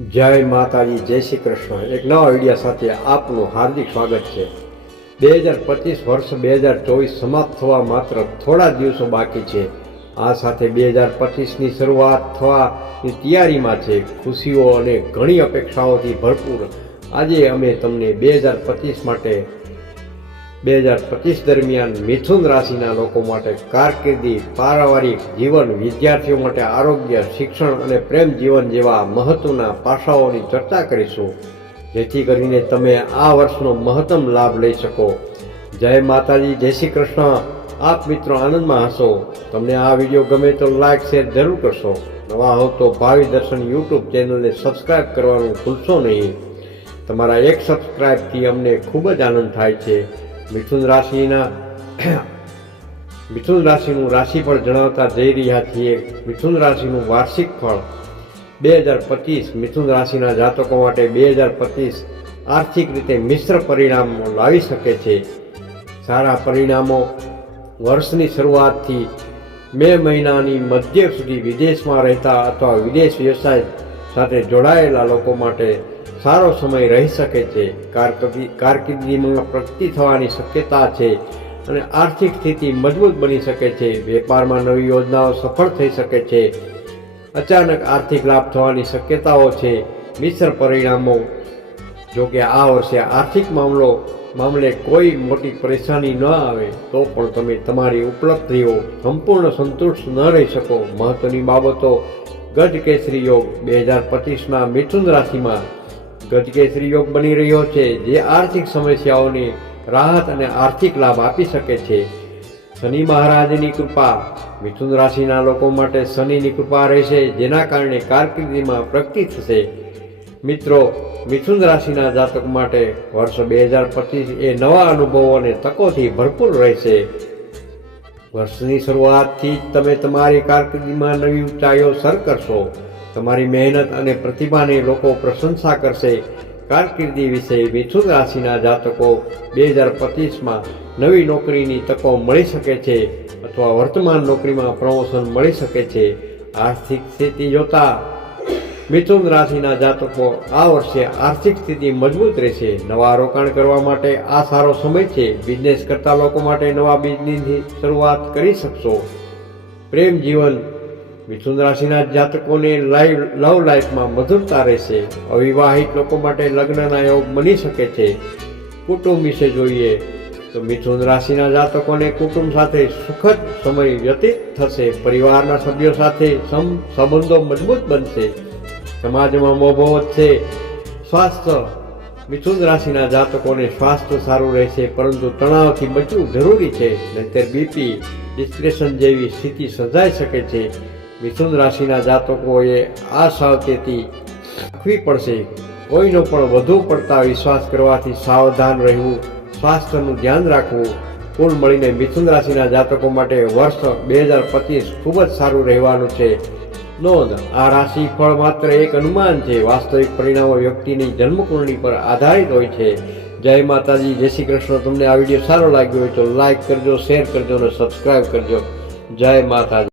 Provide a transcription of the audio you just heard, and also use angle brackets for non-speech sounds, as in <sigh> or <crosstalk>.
જય માતાજી, જય શ્રી કૃષ્ણ. એક નવા આઈડિયા સાથે આપનું હાર્દિક સ્વાગત છે. બે હજાર પચીસ વર્ષ બે હજાર ચોવીસ સમાપ્ત થવા માત્ર થોડા દિવસો બાકી છે. આ સાથે બે હજાર પચીસની શરૂઆત થવાની તૈયારીમાં છે. ખુશીઓ અને ઘણી અપેક્ષાઓથી ભરપૂર. આજે અમે તમને બે હજાર પચીસ માટે બે હજાર પચીસ દરમિયાન મિથુન રાશિના લોકો માટે કારકિર્દી, પારિવારિક જીવન, વિદ્યાર્થીઓ માટે આરોગ્ય, શિક્ષણ અને પ્રેમ જીવન જેવા મહત્વના પાસાઓની ચર્ચા કરીશું. જેથી કરીને તમે આ વર્ષનો મહત્તમ લાભ લઈ શકો. જય માતાજી, જય શ્રી કૃષ્ણ. આપ મિત્રો આનંદમાં હશો. તમને આ વીડિયો ગમે તો લાઈક, શેર જરૂર કરશો. નવા હો તો ભાવિ દર્શન યુટ્યુબ ચેનલને સબસ્ક્રાઈબ કરવાનું ભૂલશો નહીં. તમારા એક સબસ્ક્રાઇબથી અમને ખૂબ જ આનંદ થાય છે. મિથુન રાશિના <clears throat> મિથુન રાશિનું રાશિફળ જણાવતા જઈ રહ્યા છીએ. મિથુન રાશિનું વાર્ષિક ફળ બે હજાર પચીસ મિથુન રાશિના જાતકો માટે બે હજાર પચીસ આર્થિક રીતે મિશ્ર પરિણામો લાવી શકે છે. સારા પરિણામો વર્ષની શરૂઆતથી મે મહિનાની મધ્ય સુધી વિદેશમાં રહેતા અથવા વિદેશ વ્યવસાય સાથે જોડાયેલા લોકો માટે સારો સમય રહી શકે છે. કારકિર્દી, કારકિર્દીમાં પ્રગતિ થવાની શક્યતા છે અને આર્થિક સ્થિતિ મજબૂત બની શકે છે. વેપારમાં નવી યોજનાઓ સફળ થઈ શકે છે. અચાનક આર્થિક લાભ થવાની શક્યતાઓ છે. મિશ્ર પરિણામો, જો કે આ વર્ષે આર્થિક મામલો, મામલે કોઈ મોટી પરેશાની ન આવે, તો પણ તમે તમારી ઉપલબ્ધિઓ સંપૂર્ણ સંતુષ્ટ ન રહી શકો. મહત્વની બાબતો ગજ કેસરી યોગ બે હજાર પચીસના મિથુન રાશિમાં ગજકેસરી યોગ બની રહ્યો છે, જે આર્થિક સમસ્યાઓની રાહત અને આર્થિક લાભ આપી શકે છે. શનિ મહારાજની કૃપા મિથુન રાશિના લોકો માટે શનિની કૃપા રહેશે, જેના કારણે કારકિર્દીમાં પ્રગતિ થશે. મિત્રો, મિથુન રાશિના જાતક માટે વર્ષ બે હજાર પચીસ એ નવા અનુભવો અને તકોથી ભરપૂર રહેશે. વર્ષની શરૂઆતથી જ તમે તમારી કારકિર્દીમાં નવી ઊંચાઈઓ સર કરશો. તમારી મહેનત અને પ્રતિભાની લોકો પ્રશંસા કરશે. કારકિર્દી વિશે મિથુન રાશિના જાતકો બે હજાર પચીસમાં નવી નોકરીની તકો મળી શકે છે અથવા વર્તમાન નોકરીમાં પ્રમોશન મળી શકે છે. આર્થિક સ્થિતિ જોતા મિથુન રાશિના જાતકો આ વર્ષે આર્થિક સ્થિતિ મજબૂત રહેશે. નવા રોકાણ કરવા માટે આ સારો સમય છે. બિઝનેસ કરતા લોકો માટે નવા બિઝનેસની શરૂઆત કરી શકશો. પ્રેમ જીવન મિથુન રાશિના જાતકોને લાઈવ લવ લાઈફમાં મધુરતા રહેશે. અવિવાહિત લોકો માટે લગ્નના યોગ બની શકે છે. કુટુંબ વિશે જોઈએ તો મિથુન રાશિના જાતકોને કુટુંબ સાથે સુખદ સમય વ્યતીત થશે. પરિવારના સભ્યો સાથે સમ સંબંધો મજબૂત બનશે. સમાજમાં મોભો વધશે સ્વાસ્થ્ય મિથુન રાશિના જાતકોને સ્વાસ્થ્ય સારું રહેશે, પરંતુ તણાવથી બચવું જરૂરી છે. નહીતર બીપી ડિસ્પ્રેશન જેવી સ્થિતિ સર્જાઈ શકે છે. મિથુન રાશિના જાતકોએ આ સાવચેતી રાખવી પડશે. કોઈનો પણ વધુ પડતા વિશ્વાસ કરવાથી સાવધાન રહેવું, સ્વાસ્થ્યનું ધ્યાન રાખવું. કુલ મળીને મિથુન રાશિના જાતકો માટે વર્ષ બે હજાર પચીસ ખૂબ જ સારું રહેવાનું છે. નોંધ, આ રાશિ ફળ માત્ર એક અનુમાન છે. વાસ્તવિક પરિણામો વ્યક્તિની જન્મકુંડળી પર આધારિત હોય છે. જય માતાજી, જય શ્રી કૃષ્ણ. તમને આ વીડિયો સારો લાગ્યો હોય તો લાઈક કરજો, શેર કરજો અને સબસ્ક્રાઈબ કરજો. જય માતાજી.